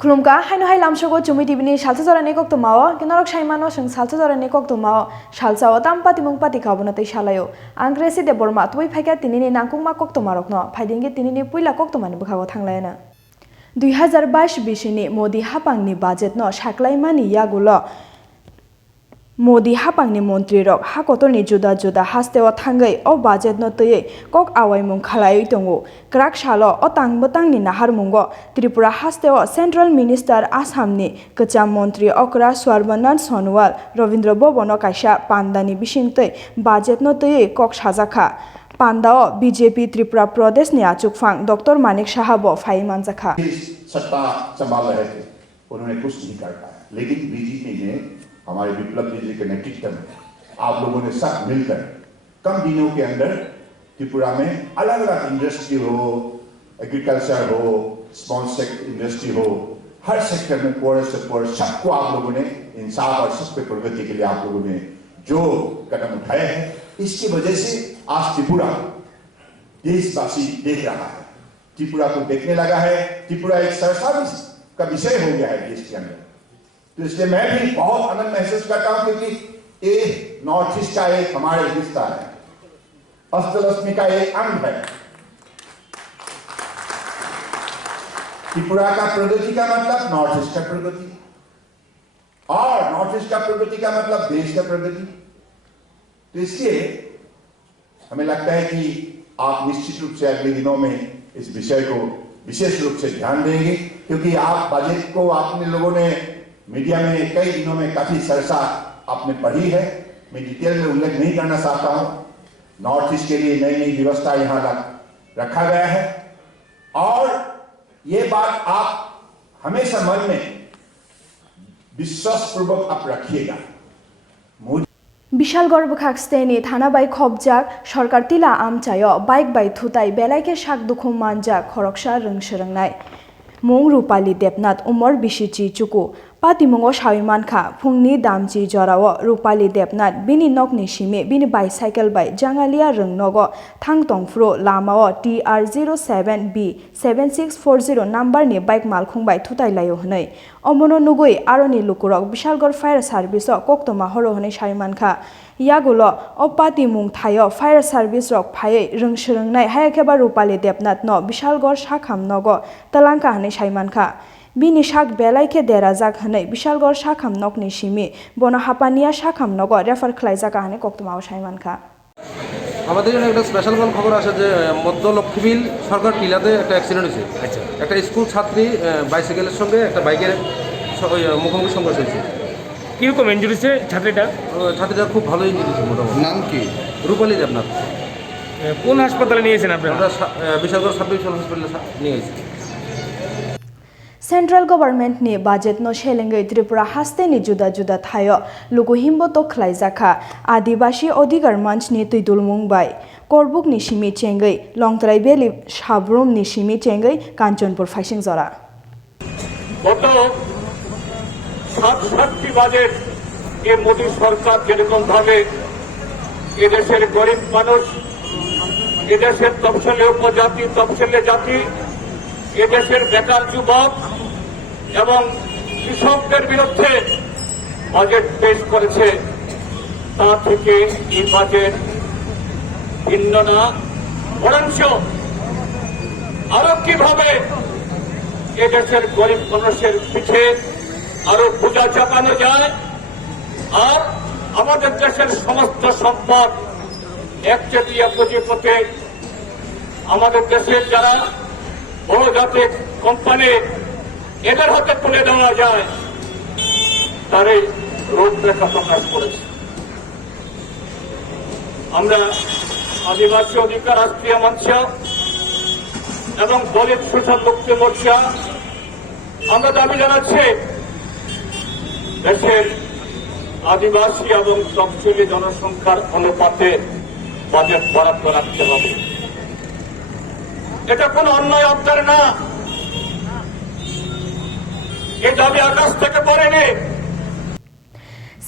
खुलुमका हाइनो high लामसोगो चुमी टिभिनि salsa जरानि कक्तमाओ किनरक साइमानो जों salsa जरानि कक्तमाओ सालसाओ तामपा तिमुं पाति खाबोनो तै सालायो आंग्रेसि दे बरमा तुइ फाइका तिनिनि नांकुमा कक्तमारकनो फाइदिंगे तिनिनि पुइला कक्तमानि बखागो थांलायना 2022 बिसिनि मोदी हापांनि बाजेटनो साख्लाइमानि यागुलो मोदी हापांनि मन्त्री रक हाकोतोनि जुदा जुदा हास्तेओ थांगै ओ बाजेटनो तयै कक आवाइमुं खालायै दंगो क्राक सालो ओ तांबतांनि नाहारमुंगो त्रिपुरा हास्तेओ सेंट्रल मिनिस्टार आसामनि कचा मन्त्री अकरा सर्बानंद सोनोवाल रविन्द्र भवनो काइसा पान्दानि बिसिंतै बाजेटनो तयै कक साजाखा पान्दाओ बीजेपी त्रिपुरा प्रदेशनि आचुकफां डॉक्टर मानिक साहाबो फाइमानजाखा सत्ता संभाल रहे थे उन्होंने कुछ नहीं कर पाया लेकिन बीजेपी ने हमारे विप्लव जी के नेतृत्व में आप लोगों ने सब मिलकर कम दिनों के अंदर त्रिपुरा में अलग अलग इंडस्ट्री हो एग्रीकल्चर हो स्मॉल सेक्टर इंडस्ट्री हो हर सेक्टर में पोर से पोर सबको आप लोगों ने इंसाफ और सबके प्रगति के लिए आप लोगों ने जो कदम उठाए हैं इसकी वजह से आज त्रिपुरा देशवासी देख रहा है त्रिपुरा को देखने लगा है त्रिपुरा एक सरसाविस का विषय हो गया है देश के अंदर तो इसलिए मैं भी बहुत आनंद महसूस करता हूं क्योंकि ये नॉर्थ ईस्ट का एक हमारे हिस्सा है अष्टलक्ष्मी का एक अंग है त्रिपुरा का प्रगति का मतलब नॉर्थ ईस्ट का प्रगति और नॉर्थ ईस्ट का प्रगति का मतलब देश का प्रगति तो इसलिए हमें लगता है कि आप निश्चित रूप से अगले दिनों में इस विषय को विशेष रूप से ध्यान देंगे क्योंकि आप बजट को आपने लोगों ने मीडिया में कई दिनों में काफी सरसा आपने पढ़ी है मैं डिटेल में उल्लेख नहीं करना चाहता हूं नॉर्थ ईस्ट के लिए नई नई व्यवस्था यहां रखा गया है और ये बात आप हमेशा मन में विश्वासपूर्वक आप रखिएगा বিশালগড় বখাকস্তেনি থানা by খবজাক Sarkar Tila আমচায় bike by থুতাই বেলাইকে শাক দুখু মানজা খরকসা রংসরংনাই मुं रूपाली देबनाथ उमर बिसिची चुकु पातिमुंगो साविमानखा फुंगनि दामची जराव रूपाली देबनाथ बिनि नकनि सिमे बिनि बाइसाइकेल बाय जांगालिया रंगनगो थांतंफ्रो लामाओ TR07B 7640 नम्बरनि बाइक मालखुंबाय थुताइलायो हनै अमनो नुगुइ आरोनि लुकुरक विशालगढ़ फायर सार्भिस कक्तमा हरो हनै साविमानखा यागुलो अपाति मुं थायो फायर सार्भिस रक फायै रंसरंनाय हायाखेबा रूपाली देबनाथ न विशालगढ़ साखाम नगो तलांका हनै साइमानखा बिनि शाक बेलाइके देराजाक हनै विशालगढ़ साखाम नकनि सिमी बन हापानिया साखाम नगो रेफार खलाइजाका हनै कक्तमाव साइमानखा আমাদের জন্য একটা স্পেশাল খবর আসে যে মধ্য লক্ষ্মীবিল সরকার টিলাতে একটা অ্যাক্সিডেন্ট হয়েছে আচ্ছা একটা স্কুল ছাত্রী বাইসাইকেলের সঙ্গে একটা বাইকের মুখোমুখি সংঘর্ষ হয়েছে কিরকম ইনজুরি হয়েছে ছাত্রীটা খুব ভালো ইনজুরি হয়েছে মোটামুটি নাম কি রূপালী দেবনাথ কোন হাসপাতালে নিয়েছেন আপনারা বিশালগড় সাব ডিভিশন হসপিটালে নিয়ে গেছি सेंट्रल गवर्नमेंट नि बजेट नो शेलेंगै त्रिपुरा हास्ते नि जुदा जुदा थायो लुगु हिम्बो तो खलाइजाखा आदिवासी अधिकार मंच नि तुइदुल मुंबाई करबुक नि सिमी चेंगै लंगत्राइ बेली साब्रुम नि सिमी चेंगै कांचनपुर फाइसिं जरा গত ৭টি বাজেট এ মোদী সরকার যেরকম ভাবে এদেশের গরিব মানুষ এদেশের তফসিলি উপজাতি তফসিলি জাতি এদেশের বেকার যুবক এবং কৃষকদের বিরুদ্ধে বাজেট পেশ করেছে তা থেকে এই বাজেট ভিন্ন না বরঞ্চ আরো কিভাবে এদেশের গরিব মানুষের পিঠে আরো বোঝা চাপানো যায় আর আমাদের দেশের সমস্ত সম্পদ একচেটিয়া পুঁজিপথে আমাদের দেশের যারা বহুজাতিক কোম্পানি এদের হাতে তুলে দেওয়া যায় তার এই রূপরেখা প্রকাশ করেছে আমরা আদিবাসী অধিকার রাষ্ট্রীয় মঞ্চ এবং দলিত শোষণ মুক্তি মোর্চা আমরা দাবি জানাচ্ছি দেশের আদিবাসী এবং তফসিলি জনসংখ্যার অনুপাতে বাজেট বরাদ্দ রাখতে হবে এটা কোন অন্যায় আবদার না এই দাবি আকাশ থেকে পড়েনি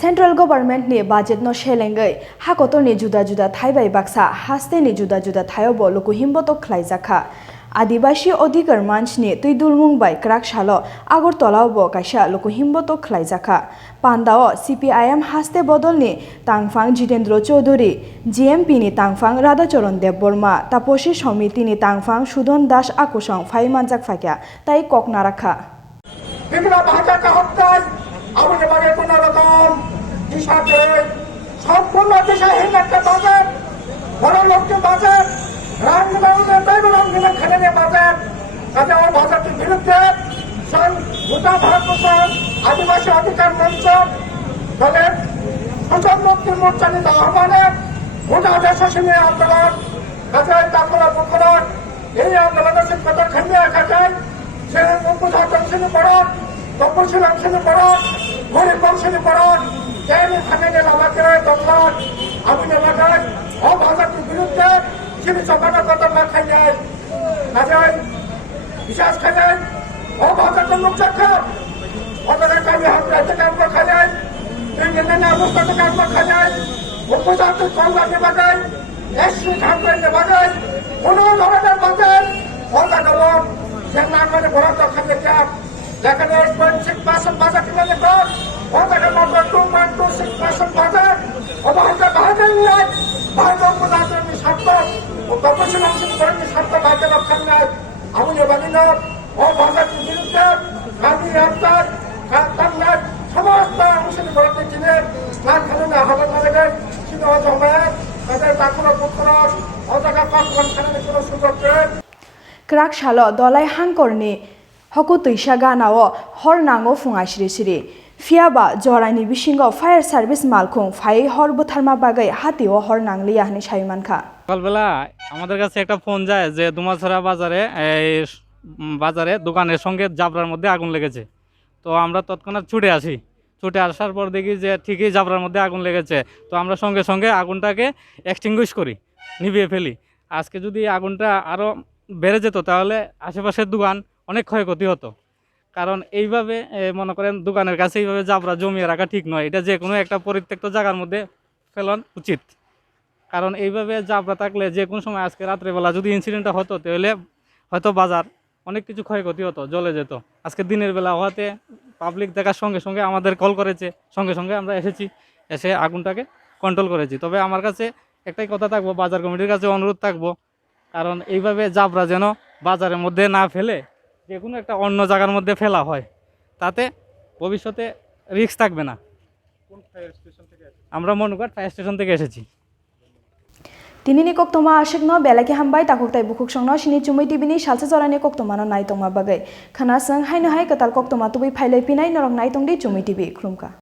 सेंट्रल गवर्नमेंट नि बजेट नो शेलेंगै हाकोतो नि जुदा जुदा थाइबाई बाक्सा हास्ते नि जुदा जुदा थायो बोलुकु हिम्बो तो खलाइजाखा আদিবাসী অধিকার মানসনি তুইদুলমুং বাই ক্রাক সালো আগরতলাও ব কাইসা লোকহিমবত খ্লাইজাখা পান্দাও সিপিআইএম হাস্তে বদলনি তাংফাং জিতেন্দ্র চৌধুরী জিএমপি নি তাংফাং রাধাচরণ দেববর্মা তাপসী সমিতি নি তাংফাং সুধন দাস আকুসং ফাই মানজাক ফাইকা তাই ককনা রাখা বিভিন্ন ভাষাকে হত্যায় আমাদের বাড়ি কোনো রকম দিশাকে সম্পূর্ণ দিশাহীন একটা বাজার বড় লোককে বাজার রামগঞ্জের খেলে বাজার কাজে ওই বাজারটির বিরুদ্ধে গোটা ভারতবর্ষ আদিবাসী অধিকার মঞ্চ দলের সুযোগ মুক্তির মোর্চা নিতে আহ্বানে গোটা দেশাসী আন্দোলন কাজে তারপর প্রকরণ এই আন্দোলনের শিক্ষকতা খেলে রাখা যায় সে উপধার অংশীকরণ তপশীল অংশীকরণ গরিব অংশীকরণ জেনে খানে আমাকে দখল আমি এলাকায় অভাজাতির বিরুদ্ধে তিনি সমানা কথা না খাই যায় না যায় বিশ্বাস খাই যায় অভাজাতের লোক চাক্ষা অতটা কাজে হাত রাখতে কাম খাই যায় বিভিন্ন অবস্থাতে কাম খাই যায় উপজাতির কল্যাণে বাজায় এসি খামে বাজায় কোন ধরনের বাজায় অজাগরণ যে নাম মানে বরাদ্দ খাতে চাপ যেখানে 8.6% বাজার কিনে নিত ওখানে মাত্র 2.26% বাজার অবহেলা বাজার নাই ভারত উপজাতির স্বার্থ ও তপশীল অংশীকরণের স্বার্থ ভারতের রক্ষা নাই আমি বাদিন ও বাজারের বিরুদ্ধে গান্ধী রাস্তার কান্নার সমস্ত অংশীকরণের চিনে না খালে আহ্বান করে ছিল জমায়েত তাদের তাকুর পুত্র অজাগা পাক খানে কোনো সুযোগ দেন ক্রাক সালো দলাই হাংকরনি হকু তৈসা গানাও হর নাঙ্গো ফুঙাই সিরি সিরি ফিয়াবা জরানি বিশিঙ্গ ফায়ার সার্ভিস মালখুং ফাই হর বুথারমা বাগাই হাতিও হর নাংলিয়া হানি সাইমানখা সকালবেলা আমাদের কাছে একটা ফোন যায় যে দুমাছড়া বাজারে দোকানের সঙ্গে জাবরার মধ্যে আগুন লেগেছে। তো আমরা তৎক্ষণাৎ ছুটে আসার পর দেখি যে ঠিকই জাবরার মধ্যে আগুন লেগেছে। তো আমরা সঙ্গে সঙ্গে আগুনটাকে এক্সটিংগুইশ করি, নিভিয়ে ফেলি। আজকে যদি আগুনটা আরও বেড়ে যেত তাহলে আশেপাশের দোকান অনেক ক্ষয়ক্ষতি হতো। কারণ এইভাবে মনে করেন দোকানের কাছে এইভাবে জাবরা জমিয়ে রাখা ঠিক নয়, এটা যে কোনো একটা পরিত্যক্ত জায়গার মধ্যে ফেলন উচিত। কারণ এইভাবে জাবরা থাকলে যে কোনো সময় আজকে রাত্রেবেলা যদি ইনসিডেন্টটা হতো তাহলে হয়তো বাজার অনেক কিছু ক্ষয়ক্ষতি হতো, জ্বলে যেত। আজকে দিনের বেলা হওয়াতে পাবলিক দেখার সঙ্গে সঙ্গে আমাদের কল করেছে, সঙ্গে সঙ্গে আমরা এসে আগুনটাকে কন্ট্রোল করেছি। তবে আমার কাছে একটাই কথা থাকবো, বাজার কমিটির কাছে অনুরোধ থাকবো, কারণ এইভাবে জাবরা যেন বাজারের মধ্যে না ফেলে যে কোনো একটা অন্য জায়গার মধ্যে ফেলা হয়, তাতে ভবিষ্যতে রিস্ক থাকবে না। আমরা মনুঘাট ফায়ার স্টেশন থেকে এসেছি। তিনি নি কক্তমা আশেক ন বেলাকে হামবাই তাকুক তাই বুকুক সং ন সিনি চুমই টিবিনি সালসে জরানি কক্তমা ন নাইতংমা বাগাই খানা সং হাইনো হাই কাতাল কক্তমা তুবি ফাইলাই পিনাই নরং নাইতংদি চুমই টিবি খুমকা।